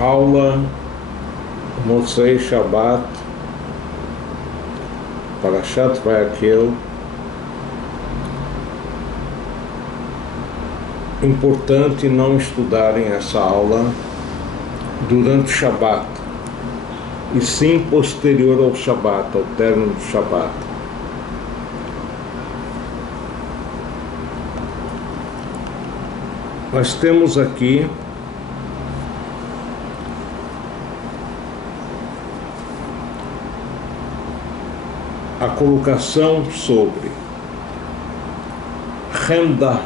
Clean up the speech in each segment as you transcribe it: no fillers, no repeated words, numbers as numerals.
Aula Motzei Shabbat, Parashat Vayakhel. Importante não estudarem essa aula durante o Shabbat, e sim posterior ao Shabbat, ao término do Shabbat. Nós temos aqui a colocação sobre Hemdah.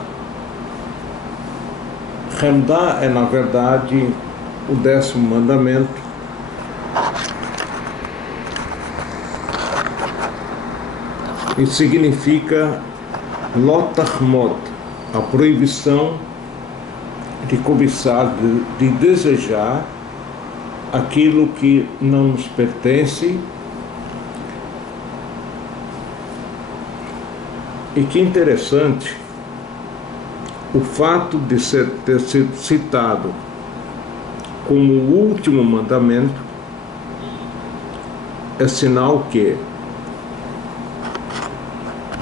Hemdah é, na verdade, o 10º mandamento, e significa Lotachmod, a proibição de cobiçar, de desejar aquilo que não nos pertence. E que interessante o fato de ter sido citado como o último mandamento, é sinal que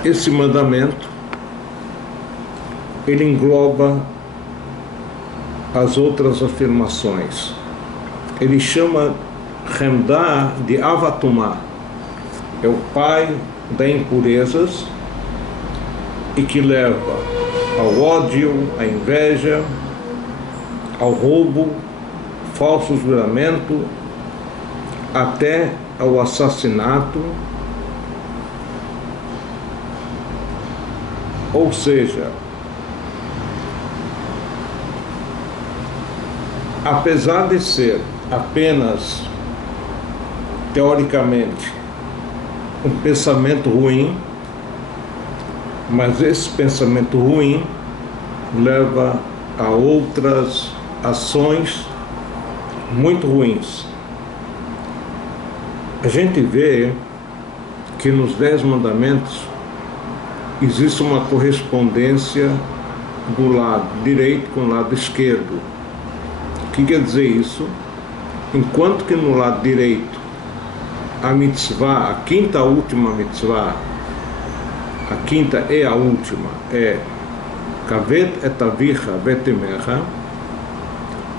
esse mandamento ele engloba as outras afirmações. Ele chama Hemdah de Avatumá, é o pai das impurezas, e que leva ao ódio, à inveja, ao roubo, falso juramento, até ao assassinato. Ou seja, apesar de ser apenas, teoricamente, um pensamento ruim, mas esse pensamento ruim leva a outras ações muito ruins. A gente vê que nos 10 mandamentos existe uma correspondência do lado direito com o lado esquerdo. O que quer dizer isso? Enquanto que no lado direito a mitzvah, a quinta última mitzvah, a quinta é a última, é Kaved et avicha vet emecha,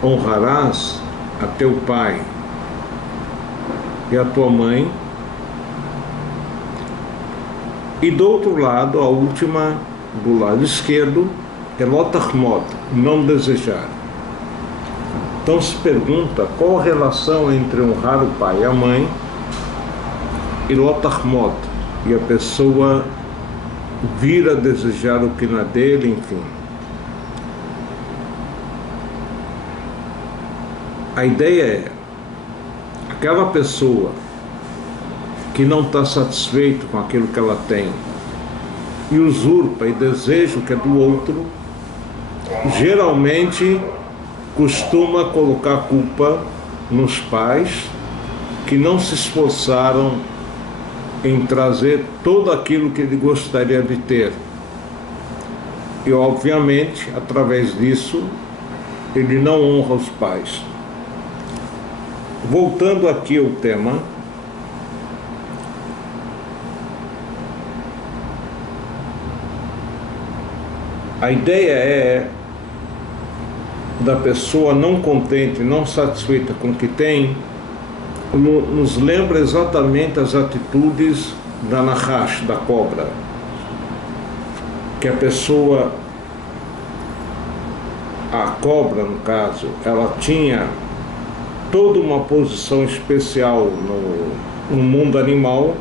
honrarás a teu pai e a tua mãe. E do outro lado, a última, do lado esquerdo, é Lotachmod, não desejar. Então se pergunta qual a relação entre honrar o pai e a mãe e Lotachmod, e a pessoa vir a desejar o que não é dele, enfim. A ideia é aquela pessoa que não está satisfeito com aquilo que ela tem e usurpa e deseja o que é do outro, geralmente costuma colocar a culpa nos pais que não se esforçaram em trazer tudo aquilo que ele gostaria de ter. E obviamente, através disso, ele não honra os pais. Voltando aqui ao tema, a ideia é da pessoa não contente, não satisfeita com o que tem, nos lembra exatamente as atitudes da Nahash, da cobra, que a pessoa, a cobra no caso, ela tinha toda uma posição especial no mundo animal,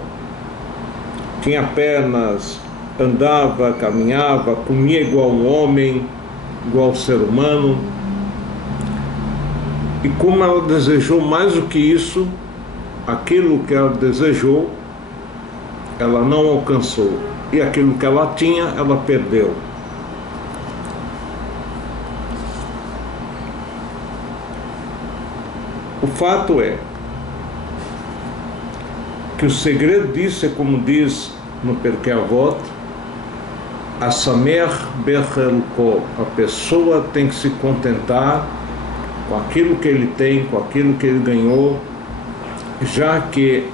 tinha pernas, andava, caminhava, comia igual um homem, igual um ser humano. E como ela desejou mais do que isso, aquilo que ela desejou, ela não alcançou. E aquilo que ela tinha, ela perdeu. O fato é que o segredo disso é, como diz no Perkei Avot, Asamer Bechelko, a pessoa tem que se contentar com aquilo que ele tem, com aquilo que ele ganhou, já que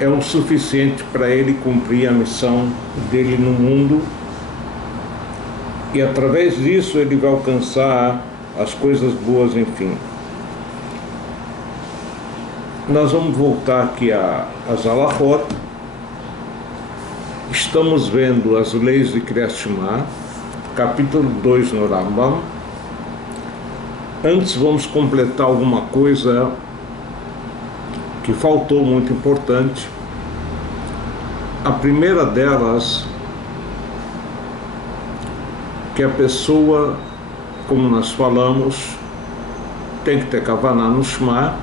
é o suficiente para ele cumprir a missão dele no mundo, e através disso ele vai alcançar as coisas boas, enfim. Nós vamos voltar aqui às Halachot. Estamos vendo as leis de Kriyat Shema, capítulo 2 no Rambam. Antes vamos completar alguma coisa que faltou, muito importante. A primeira delas, que a pessoa, como nós falamos, tem que ter kavaná no Shema,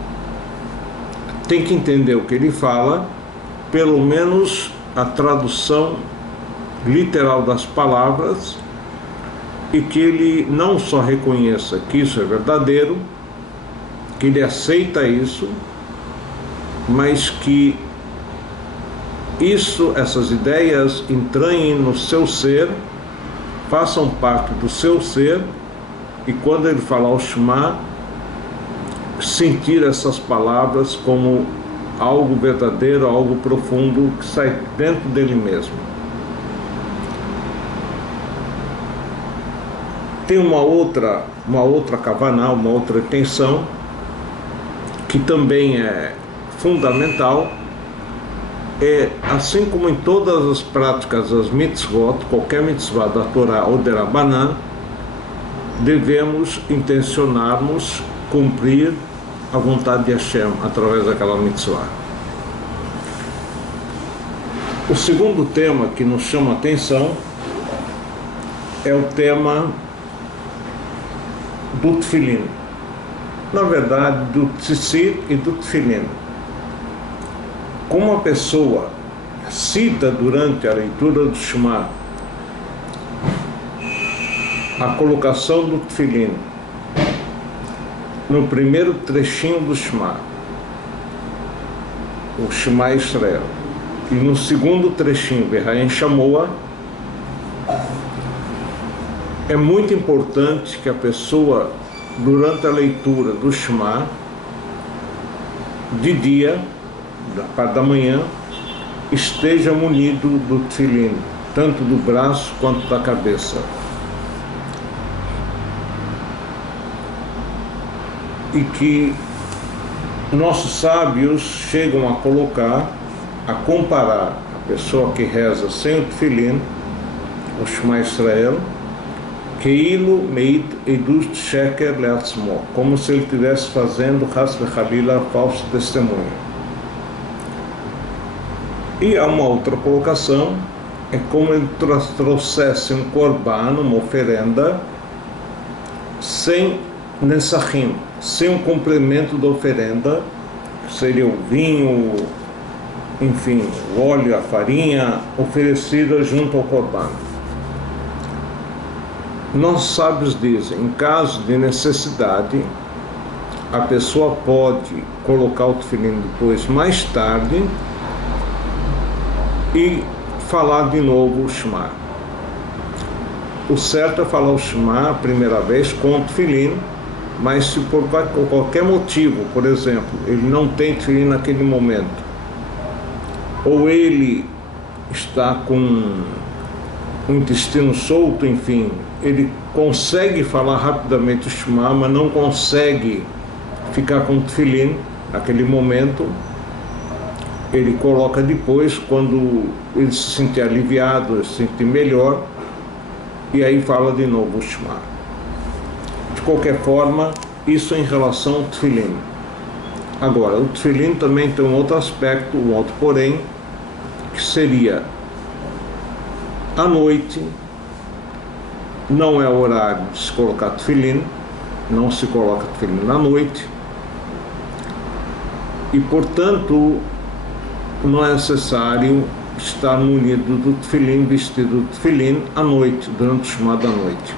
tem que entender o que ele fala, pelo menos a tradução literal das palavras, e que ele não só reconheça que isso é verdadeiro, que ele aceita isso, mas que essas ideias entranhem no seu ser, façam parte do seu ser, e quando ele falar o Shema, sentir essas palavras como algo verdadeiro, algo profundo que sai dentro dele mesmo. Tem uma outra kavaná, uma outra intenção, que também é fundamental. É assim como em todas as práticas, as mitzvot, qualquer mitzvah da Torá ou de Rabanan, devemos intencionarmos cumprir a vontade de Hashem através daquela mitzvah. O segundo tema que nos chama a atenção é o tema do Tefilin. Na verdade, do Tzitzit e do Tefilin. Como a pessoa cita durante a leitura do Shema a colocação do Tefilin no primeiro trechinho do Shema, o Shema Israel, e no segundo trechinho, V'Haen Shamoa, é muito importante que a pessoa, durante a leitura do Shema, de dia, da parte da manhã, esteja munido do Tefilin, tanto do braço quanto da cabeça. E que nossos sábios chegam a colocar, a comparar a pessoa que reza sem o Tefilin, o Shema Israel, Keilo Meit Edut Sheker Leatzmo, como se ele estivesse fazendo Chas V'Chalila, falso testemunho. E há uma outra colocação, é como ele trouxesse um korban, uma oferenda, sem nessachim, sem um complemento da oferenda, que seria o vinho, enfim, o óleo, a farinha, oferecida junto ao korban. Nossos sábios dizem, em caso de necessidade, a pessoa pode colocar o tefilin depois, mais tarde, e falar de novo o Shema. O certo é falar o Shema a primeira vez com o tefilin, mas se por qualquer motivo, por exemplo, ele não tem tefilin naquele momento, ou ele está com o intestino solto, enfim, ele consegue falar rapidamente o Shema, mas não consegue ficar com o tefilin naquele momento, ele coloca depois, quando ele se sentir aliviado, ele se sentir melhor, e aí fala de novo o Shema. De qualquer forma, isso em relação ao tefilin. Agora, o tefilin também tem um outro aspecto, um outro porém, que seria à noite, não é horário de se colocar tefilin, não se coloca tefilin à noite, e portanto não é necessário estar munido do tefilin, vestido do tefilin à noite, durante o Shema da noite.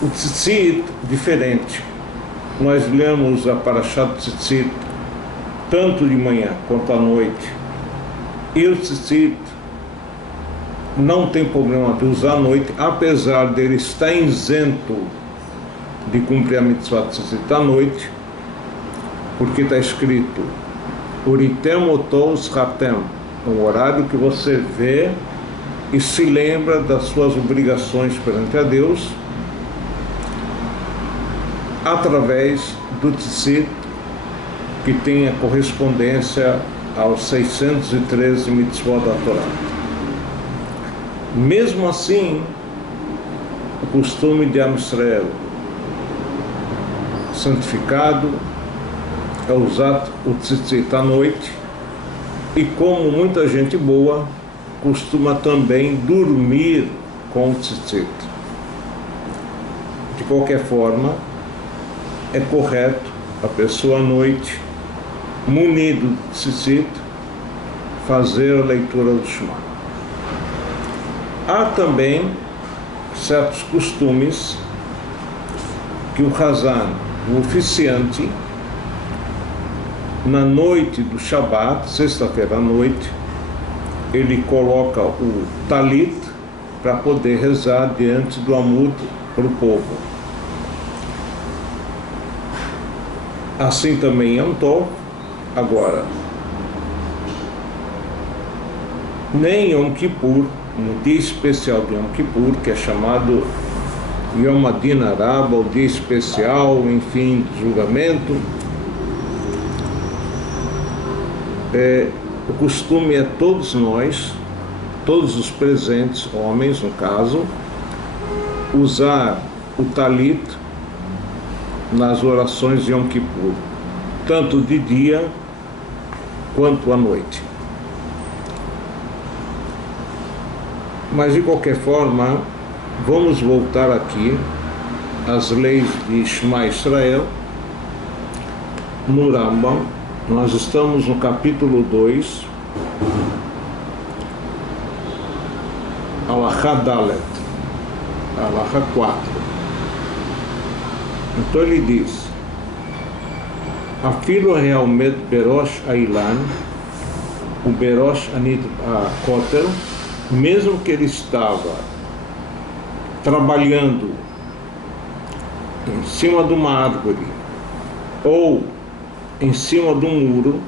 O Tzitzit, diferente. Nós lemos a Parashat Tzitzit tanto de manhã quanto à noite, e o Tzitzit não tem problema de usar à noite, apesar dele estar isento de cumprir a mitzvah de tzitzit à noite, porque está escrito Uritem otos ratem, um horário que você vê e se lembra das suas obrigações perante a Deus através do tzitzit, que tem a correspondência aos 613 mitzvot da Torá. Mesmo assim, o costume de Am Israel santificado é usar o tzitzit à noite, e como muita gente boa costuma também dormir com o tzitzit. De qualquer forma, é correto a pessoa à noite, munido de tzitzit, fazer a leitura do Shema. Há também certos costumes que o Hazan, o oficiante, na noite do Shabat, sexta-feira à noite, ele coloca o talit para poder rezar diante do Amud para o povo. Assim também Yom Tov. Agora, nem Yom Kippur, no dia especial de Yom Kippur, que é chamado Yom Adin Araba, o dia especial, enfim, de julgamento, o costume é todos nós, todos os presentes, homens no caso, usar o talit nas orações de Yom Kippur, tanto de dia quanto à noite. Mas de qualquer forma, vamos voltar aqui às leis de Shema Israel, no Rambam. Nós estamos no capítulo 2, Alachá Dalet, Alachá 4. Então ele diz: Afilo realmente Berosh Ailan, o Berosh Anit Kotel, mesmo que ele estava trabalhando em cima de uma árvore ou em cima de um muro,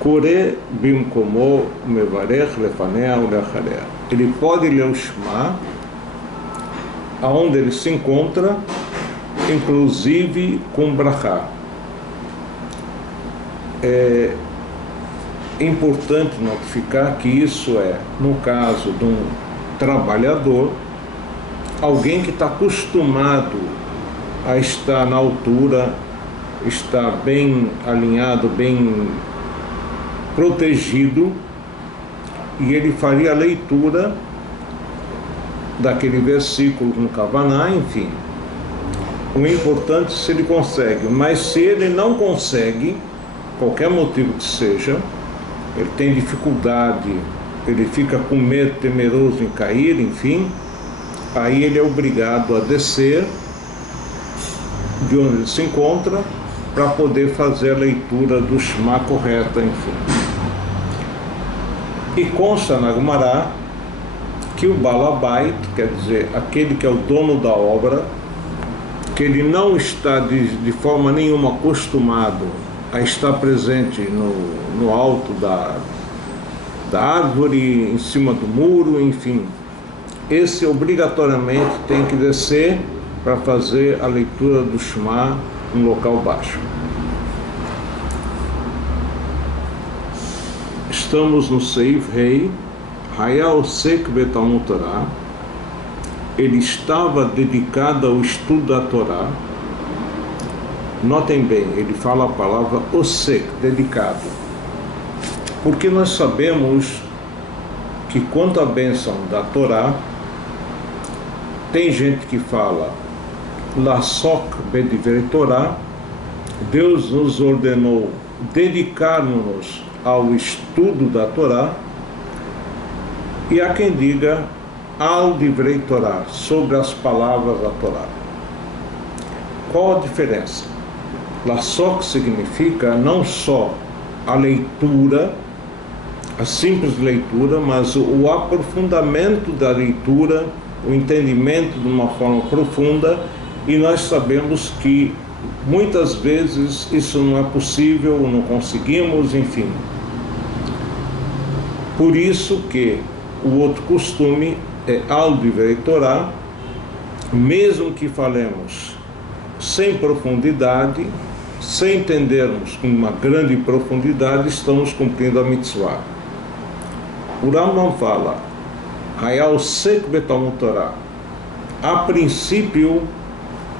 Kore bimkomo mevarech lefanea uleacharea, ele pode ler o Shema aonde ele se encontra, inclusive com brachá. É importante notificar que isso é, no caso de um trabalhador, alguém que está acostumado a estar na altura, estar bem alinhado, bem protegido, e ele faria a leitura daquele versículo no Kavaná, enfim. O importante é se ele consegue, mas se ele não consegue, qualquer motivo que seja, ele tem dificuldade, ele fica com medo, temeroso em cair, enfim, aí ele é obrigado a descer de onde ele se encontra para poder fazer a leitura do Shema correta, enfim. E consta na Gemara que o Balabait, quer dizer, aquele que é o dono da obra, que ele não está de forma nenhuma acostumado a estar presente no alto da árvore, em cima do muro, enfim, esse obrigatoriamente tem que descer para fazer a leitura do Shema em local baixo. Estamos no Seif Rei, Hayal Sek Betalmud Torah, ele estava dedicado ao estudo da Torá. Notem bem, ele fala a palavra Osek, dedicado, porque nós sabemos que quanto à bênção da Torá, tem gente que fala Lasok Bedivrei Torá, Deus nos ordenou dedicarmos-nos ao estudo da Torá, e há quem diga Al Divrei Torá, sobre as palavras da Torá. Qual a diferença? Lasok significa não só a leitura, a simples leitura, mas o aprofundamento da leitura o entendimento de uma forma profunda, e nós sabemos que muitas vezes isso não é possível, não conseguimos, enfim. Por isso que o outro costume é, ao divrei Torá, mesmo que falemos sem profundidade, sem entendermos com uma grande profundidade, estamos cumprindo a mitzvah. O Rambam fala, Hayal Sek Betalmud Torá. A princípio,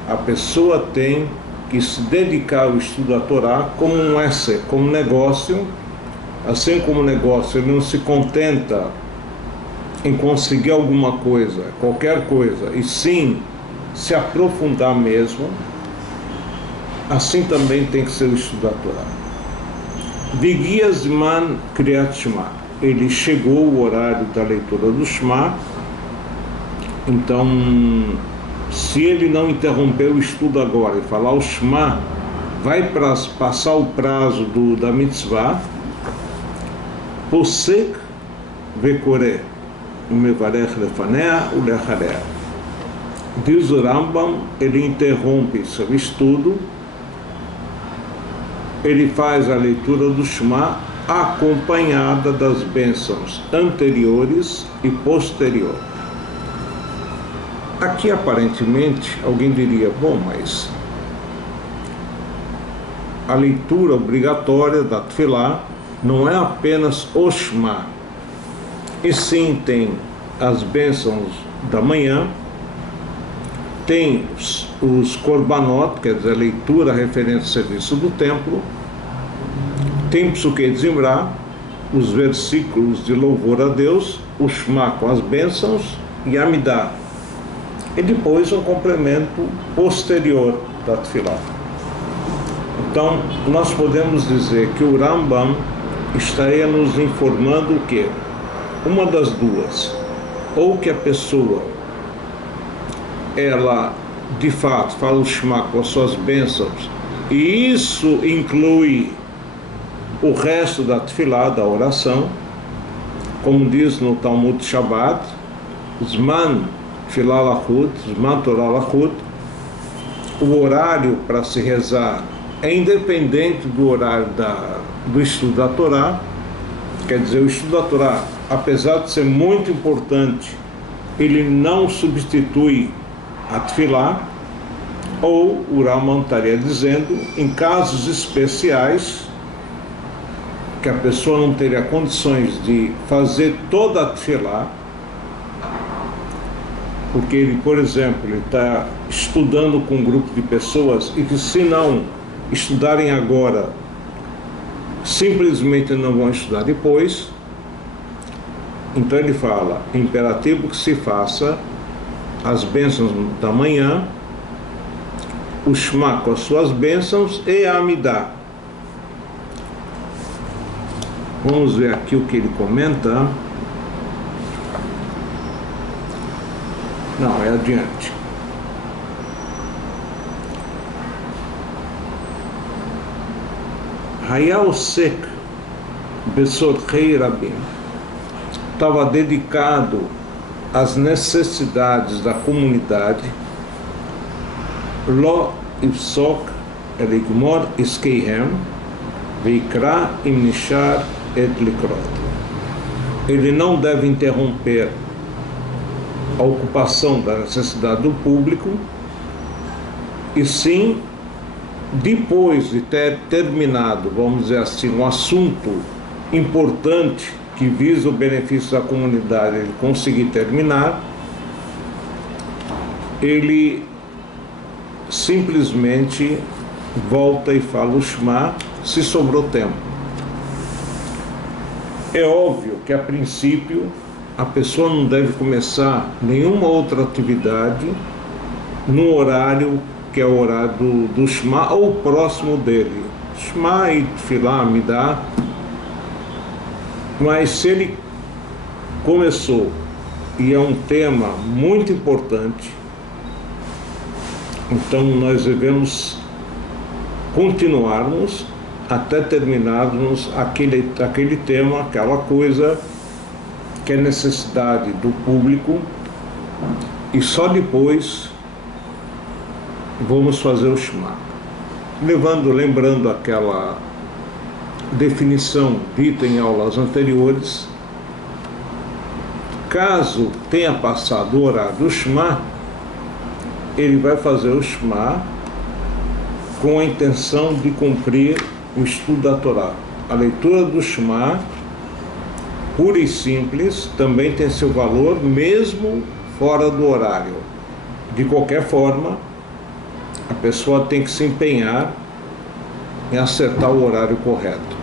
a pessoa tem que se dedicar ao estudo da Torá como um esse, como negócio. Assim como o negócio, ele não se contenta em conseguir alguma coisa, qualquer coisa, e sim se aprofundar mesmo, assim também tem que ser o estudo da Torá. V'higia zman kriyat Shema. Ele chegou o horário da leitura do Shema, então, se ele não interromper o estudo agora e falar o Shema, vai passar o prazo da mitzvah. Posek vekore umevarech lefanea ulecharea. Diz o Rambam, ele interrompe seu estudo, ele faz a leitura do Shema acompanhada das bênçãos anteriores e posterior. Aqui aparentemente alguém diria, bom, mas a leitura obrigatória da Tefilá não é apenas o Shema, e sim tem as bênçãos da manhã, tem os korbanot, quer dizer, a leitura referente ao serviço do templo, tem Psuquei de Zimra, os versículos de louvor a Deus, o Shema com as bênçãos e a Amidah, e depois um complemento posterior da Tefilá. Então, nós podemos dizer que o Rambam estaria nos informando o quê? Uma das duas, ou que a pessoa, ela de fato fala o Shema com as suas bênçãos, e isso inclui o resto da Tefilá, da oração, como diz no Talmud Shabbat, Zman Tefilá Lachut, Zman Torah Lachut, o horário para se rezar é independente do horário do estudo da Torá. Quer dizer, o estudo da Torá, apesar de ser muito importante, ele não substitui a Tefilá, ou o Rambam estaria dizendo, em casos especiais, que a pessoa não teria condições de fazer toda a Tefilá, porque ele, por exemplo, ele está estudando com um grupo de pessoas e que, se não estudarem agora, simplesmente não vão estudar depois. Então ele fala, imperativo que se faça as bênçãos da manhã, o Shema com as suas bênçãos e a Amidah. Vamos ver aqui o que ele comenta. Não, é adiante. Hayal Sek Besorchei Rabim estava dedicado às necessidades da comunidade. Lo Ifsok Eligmor Iskeihem Veikra Imnishar Et Likrot. Ele não deve interromper a ocupação da necessidade do público, e sim, depois de ter terminado, vamos dizer assim, um assunto importante que visa o benefício da comunidade, ele conseguir terminar, ele simplesmente volta e fala o Shema, se sobrou tempo. É óbvio que a princípio a pessoa não deve começar nenhuma outra atividade no horário que é o horário do Shema ou próximo dele. Shema e Tefilá, Amidah. Mas se ele começou e é um tema muito importante, então nós devemos continuarmos até terminarmos aquele tema, aquela coisa que é necessidade do público, e só depois vamos fazer o Shema. Lembrando aquela definição dita em aulas anteriores, caso tenha passado o horário do Shema, ele vai fazer o Shema com a intenção de cumprir o estudo da Torá. A leitura do Shema, pura e simples, também tem seu valor, mesmo fora do horário. De qualquer forma, a pessoa tem que se empenhar em acertar o horário correto.